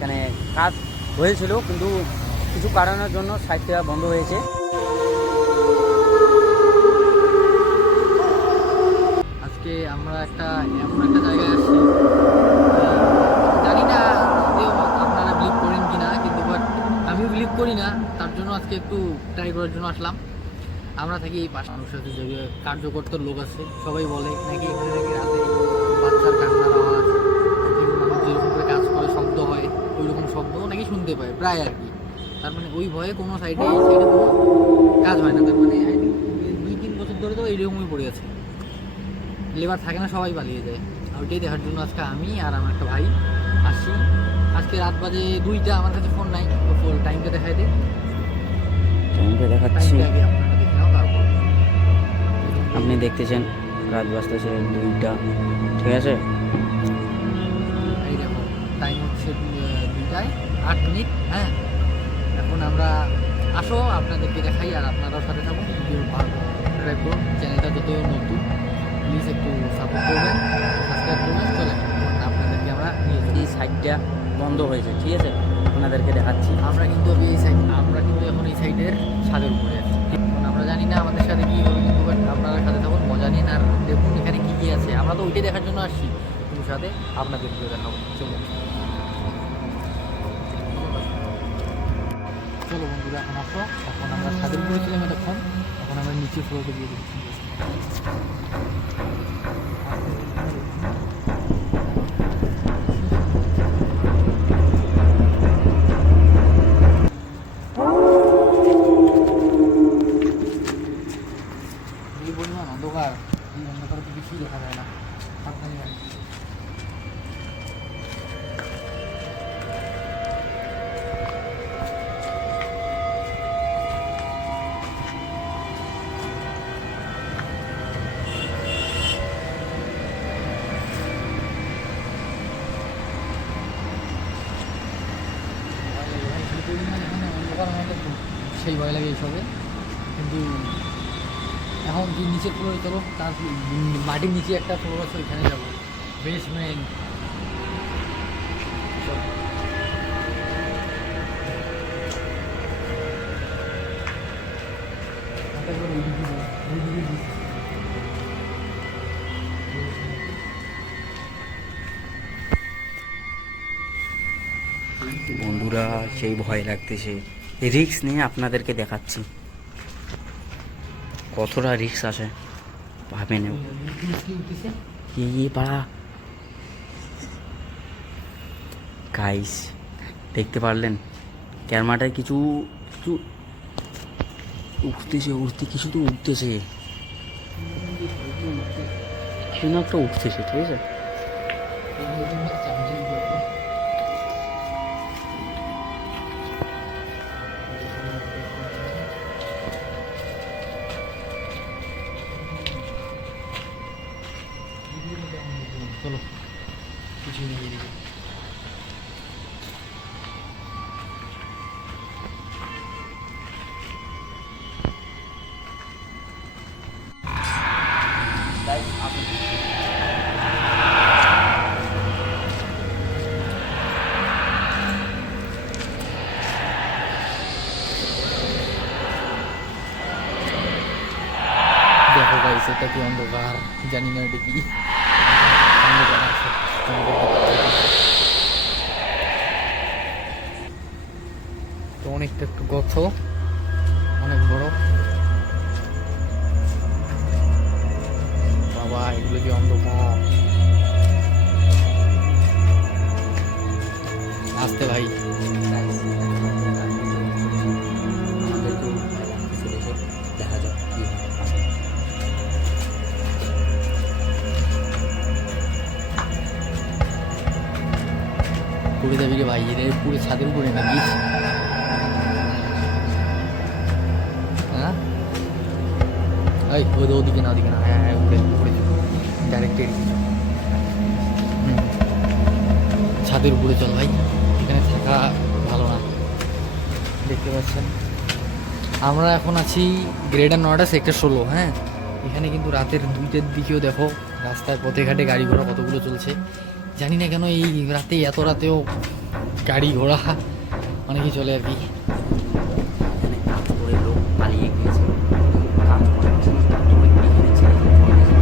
এখানে কাজ হয়েছিল, কিন্তু কিছু কারণের জন্য সাইডটা বন্ধ হয়েছে। আজকে আমরা এমন একটা জায়গায় আসছি, জানি না যদিও আপনারা বিলিভ করেন কি না, কিন্তু বাট আমিও বিলিভ করি না। তার জন্য আজকে একটু ট্রাই করার জন্য আসলাম। আমরা থাকি এই পাশে, মানুষের সাথে যে কার্যকর্তার লোক আছে, সবাই বলে নাকি এখানে নাকি রাতে বাচ্চার কান্নার আওয়াজ, মানুষ যেরকম করে কাজ করে শব্দ হয়, ওই রকম শব্দ নাকি শুনতে পায় প্রায় আর কি। তার মানে ওই ভয়ে কোনো সাইডে এই সাইডে কোনো কাজ হয় না। তার মানে 2-3 বছর ধরে তো এইরকমই পড়ে আছে, লেবার থাকে না, সবাই পালিয়ে যায়। আর ওইটাই দেখার জন্য আজকে আমি আর আমার একটা ভাই আসছি। আজকে রাত বাজে 2টা, আমার কাছে ফোন নাই, টাইমটা দেখাই দিই। টাইমটা দেখাচ্ছি, টাইমটা আগে আপনারা দেখে নাও, তারপর আপনি দেখতেছেন রাত বাজতেছে 2টা, ঠিক আছে। এই দেখো টাইম হচ্ছে 2:08। হ্যাঁ, এখন আমরা আসো আপনাদেরকে দেখাই, আর আপনারাও সাথে থাকুন। ভিডিও ভালো রাখবো, চ্যানেলটা যত নতুন প্লিজ একটু সাপোর্ট করবেন, সাবস্ক্রাইব করবেন। চলে আপনাদেরকে আমরা নিয়ে যাই। এই সাইডটা বন্ধ হয়েছে, ঠিক আছে, আপনাদেরকে দেখাচ্ছি। আমরা কিন্তু এখন এই সাইডের ছাদের উপরে আছি। এখন আমরা জানি না আমাদের সাথে কী হবে, কিন্তু বাট আপনারা সাথে থাকুন, মজা নিন আর দেখুন এখানে কী কী আছে। আমরা তো ওইটাই দেখার জন্য আসছি, কিন্তু সাথে আপনাদেরকেও দেখাবো। চলুন চলো বন্ধুরা, এখন আসো। এখন আমরা ছাদের উপরে ছিলাম এতক্ষণ, এখন আমরা নিচে ফ্লোরে গিয়ে দেখছি। এই পরিমাণ অন্ধকার, এই অন্ধকারে তো কিছুই দেখা যায় না। সাবধানে যাই। সেই ভয় লাগে এইসবে, কিন্তু এখন যে নিচের ফ্লোরে চলো, তার মাটির নিচে একটা ফ্লোর আছে, ওইখানে যাবো, বেসমেন্ট। বন্ধুরা সেই ভয় লাগতেছে, রিস্ক নিয়ে আপনাদেরকে দেখাচ্ছি কতটা রিস্ক আছে ভাবে নেব। কি পাড়া গাইস, দেখতে পারলেন ক্যামেরাটায় কিছু কিছু উঠতে কিছু তো উঠতেছে, কিছু না একটা উঠতেছে, ঠিক আছে। চলো কিছু নিয়ে এদিকে। দেখো গাইস, এটা কি অন্ধকার, জানি না এটা কি অন্ধকার আছে। তো অনেকটা একটু গর্ত, অনেক বড়। বাবা এগুলো কি অন্ধকার। আসতে ভাই, দেখা যাক কি হয়। পড়ে যাবি রে ভাই, এটা পুরো ছাদের উপরে নাকি? হ্যাঁ এই ওদিকে না, ওদিকে না, হ্যাঁ হ্যাঁ উপরে উপরে ডাইরেক্ট ছাদের উপরে চল ভাই, এখানে থাকা ভালো না। দেখতে পাচ্ছেন আমরা এখন আছি গ্রেটার নয়ডা সেক্টর 16। হ্যাঁ, এখানে কিন্তু রাতের 2টার দিকেও দেখো রাস্তায় পথে ঘাটে গাড়ি ঘোড়া কতগুলো চলছে। জানি না কেন এই রাতে, এত রাতেও গাড়ি ঘোড়া অনেকই চলে আর কি। এখানে কাজ করে লোক পালিয়ে গিয়েছে, কাজ করছে তারপরে এখানে ছেড়ে দিয়ে চলে গেছে।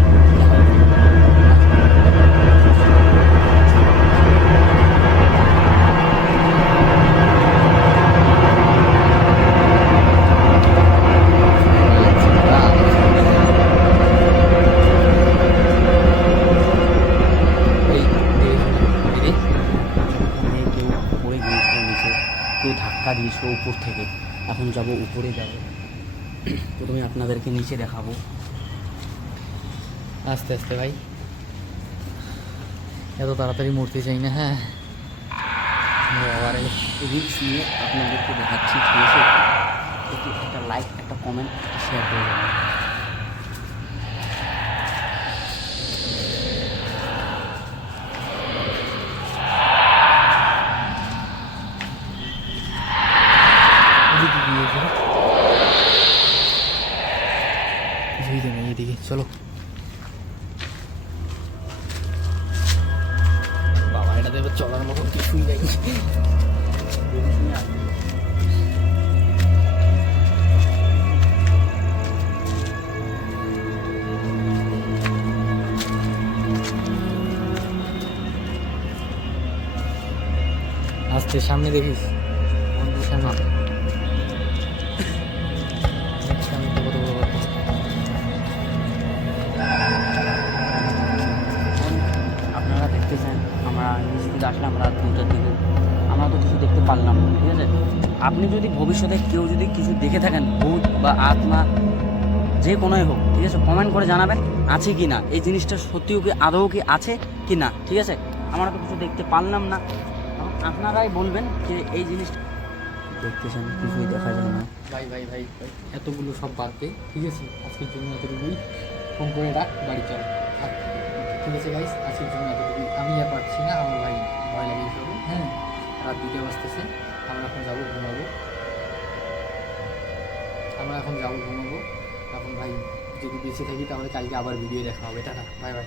এই দেখি এখানে কেউ পড়ে গিয়েছিল নিচে, কেউ ধাক্কা দিয়েছিল উপর থেকে। এখন যাব উপরে যাব, প্রথমে আপনাদেরকে নিচে দেখাবো। আস্তে আস্তে ভাই, এত তাড়াতাড়ি মরতে চাই না। হ্যাঁ বাবারে, রিক্স নিয়ে আপনাদেরকে দেখাচ্ছি, ঠিক আছে? একটু একটা লাইক, একটা কমেন্ট, একটা শেয়ার করে যাবেন। এদিকে গিয়েছিল, কিছুই তো নেই এদিকে। চলো বাবা, এটা দেবে চলার মতো কিছুই নেই। আস্তে সামনে দেখিস, সামনে সামনে তো কত বড় গর্ত। আপনারা দেখতেছেন আমরা নিচ থেকে আসলাম রাত 2টার দিকে, আমরা তো কিছু দেখতে পারলাম না, ঠিক আছে? আপনি যদি ভবিষ্যতে কেউ যদি কিছু দেখে থাকেন, ভূত বা আত্মা যে কোনোই হোক, ঠিক আছে, কমেন্ট করে জানাবেন আছে কি না, এই জিনিসটা সত্যিও কি আদৌ কি আছে কি না, ঠিক আছে? আমরা তো কিছু দেখতে পারলাম না, এখন আপনারাই বলবেন যে এই জিনিসটা দেখতেছেন কিছুই দেখা যায় না। ভাই ভাই ভাই ভাই, এতগুলো সব বাদ দে, ঠিক আছে? আজকের জন্য এতটুকুই, ফোন করে ডাক, বাড়ি চল। থাক। ঠিক আছে গাইস, আজকের জন্য এতটুকুই। আমি আর পারছি না, আমার ভাই ভয় লাগিয়ে যাবো। হ্যাঁ, রাত 2টা বাজতেছে, আমরা এখন যাবো ঘুমাবো। এখন ভাই যদি বেঁচে থাকি তাহলে কালকে আবার ভিডিও দেখা হবে। Tata, bye bye.